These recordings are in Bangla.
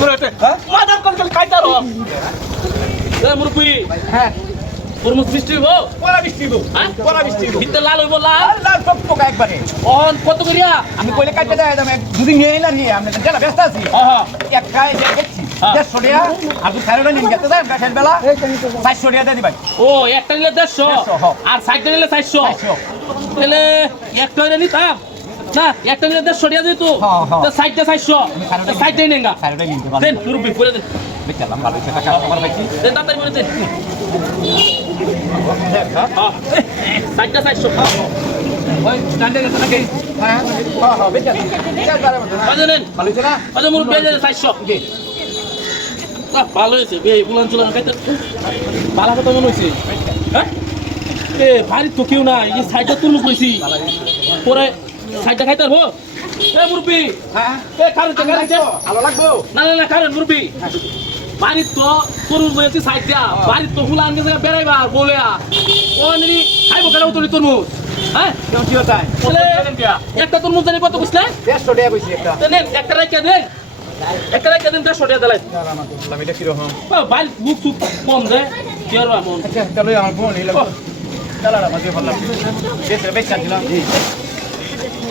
করে মাদার কোন খাইতার মুরব্বি হ্যাঁ তরমুজ মিষ্টি হইব পড়া বৃষ্টি গো পড়া বৃষ্টি গো ভিতরে লাল হইব লাল লাল টকটকা একবারে অন কত করিয়া আমি কইলে কাটতে দেয় আমি দুদিন নিয়ে এলাম নিয়ে আমি জেলা ব্যস্ত আছি এক খাই দেখছি 150 টাকা আর তুই খাইলো নিন গেতে দেন গাছের বেলা 400 টাকা দিয়ে ভাই ও একটা নিলে 150 আর সাইডটা নিলে 400 তাহলে একটা হইলে নিতাম না একটা নিলে 150 টাকা দিত তো সাইডটা 400 সাইডটাই নেঙ্গা খাইলোটা নিতে ভালো দেন মুরব্বি করে দেন দেখলাম ভালো টাকা আমার ভাই দেন তাড়াতাড়ি করে দেন সাইডটা 400 ওই স্ট্যান্ডে গেছে নাকি হ্যাঁ হ্যাঁ বেচা বাজে নেন ভালো ছিল আচ্ছা মুরব্বি বেজে 400 ভালো হয়েছে বে বুলান চুলান খাইতে ভালো কথা মনে হয়েছে হ্যাঁ এ বাড়ির তো কেউ নাই এই সাইডটা তুলুক হয়েছি পরে সাইডটা খাইতে পারবো এ মুরব্বি হ্যাঁ এ কারণ ভালো লাগবো না না না কারণ মুরব্বি বাড়ির তো তরুণ বলেছি সাইড দিয়া বাড়ির তো ফুলান গেছে বেড়াইবা বলে ওনি খাইবো কেন তুলি তরমুজ হ্যাঁ কি হতায় একটা তরমুজ জানি কত বুঝলে 150 টাকা কইছি একটা দেন একটা রাইখা দেন একটা রাইখা দেন 150 টাকা দিলাই আমি এটা কি রকম বাড়ি বুক সুক কম দেয় কি আর মন আচ্ছা চলো আমার ফোন নিলাম চালাটা মাঝে বললাম বেচা বেচা দিলাম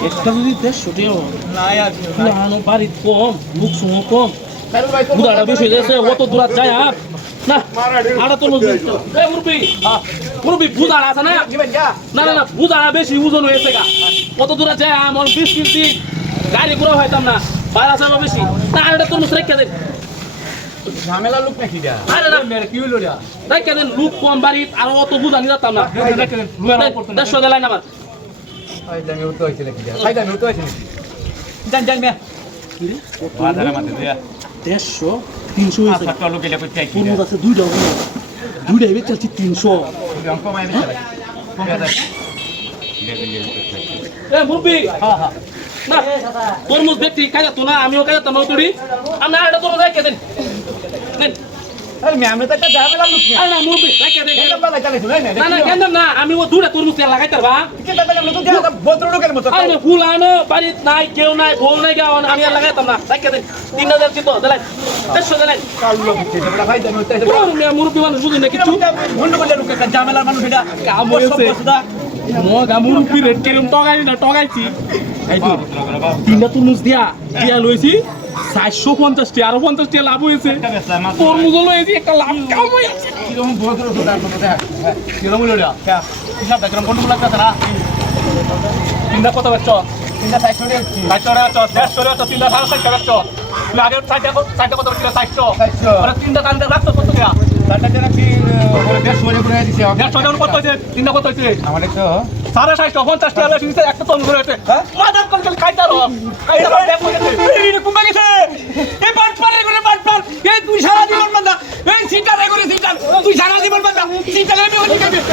একটা যদি 150 টাকা না আর পুরানো বাড়ির কম বুক সুক কম কারণ ভাই তো বুদাটা বেশি হয়ে যাচ্ছে অত দূর যায় আর না আড়া তো মুরব্বি মুরব্বি বুদার আছে না দিবেন যা না না না বুদারা বেশি ওজন হয়েছে গা কত দূরে যায় আমার 20 দিন গাড়ি ঘোরা হইতাম না ভাড়া চাবা বেশি না এটা তোর মুখ রেখে দেন ঝামেলা লোক নাকি দা আরে না মেরে কি হলো রে রেখে দেন লোক কম বাড়ি আর অত বুঝা নিয়ে যেতাম না 150 দিলাইন আমার আই দামি উঠতে হইছে নাকি দা আই দামি উঠতে হইছে জান জান মে বাজারে মাতে দিয়া 150 300 হয়েছে আচ্ছা লোক এটা কইতে কি তরমুজ আছে দুইটা হেবে চলছি 300 অঙ্ক মাই বেচা কমে দা এ মুরব্বি হ্যাঁ হ্যাঁ না তরমুজ দেখছি খাইয়া তো না আমিও খাইয়া তো নতুরি আমি আরেকটা তরমুজ রেখে দেন নেন আরে মে আমি তো একটা ঝামেলা লোক না আরে না মুরব্বি রেখে দেন এটা বালা চালে শুনাই না না না কেন না আমি ও দুটা তরমুজ তেল লাগাইতে পারবা কি দাদা লোক দিয়া বত্র লোকের মতো আরে ফুল আনো বাড়ি নাই কেউ নাই বউ নাই গাও আমি আর লাগাইতাম না রেখে দেন 3000 চিতো দিলাই 150 দিলাই কালো বিচ্ছে এটা ভাই দামি উঠতে পুরো মুরব্বি মানুষ বুঝি না কিছু বন্ধ করলে লোক একটা ঝামেলার মানুষ এটা কাম হয়েছে মগা মুরব্বি রেট কেরম টগাইছি এই তো তিনটা তরমুজ দিয়া লইছি 450 টাকা আরো 50 টাকা লাভ হয়েছে তরমুজ লইছি একটা লাভ কাম হয়েছে কিরকম বড় সুদা কথা কিরকম হলো রে হিসাব দেখলাম বন্ধ লাগছে না তিনটা কত বেচছ তিনটা 400 টাকা 150 তিনটা 450 বেচছ তুমি আগে সাইডে কত বেচছ 400 আর তিনটা কান্দে রাখছো কত টাকা তারটা যেন কি ওরে 150 করে দিছে 150 টাকা কত হইছে তিনটা কত হইছে আমাদের তো 650 টাকা লইছে একটা তরমুজ হইছে মাদার কোন খাইতার খাইতার দেখো এই কুম্বা গেছে এই বাটপারে করে বাটপার এই তুই সারা জীবন বান্দা এই সিটারে করে সিটার তুই সারা জীবন বান্দা সিটারে আমি ওই খাইবে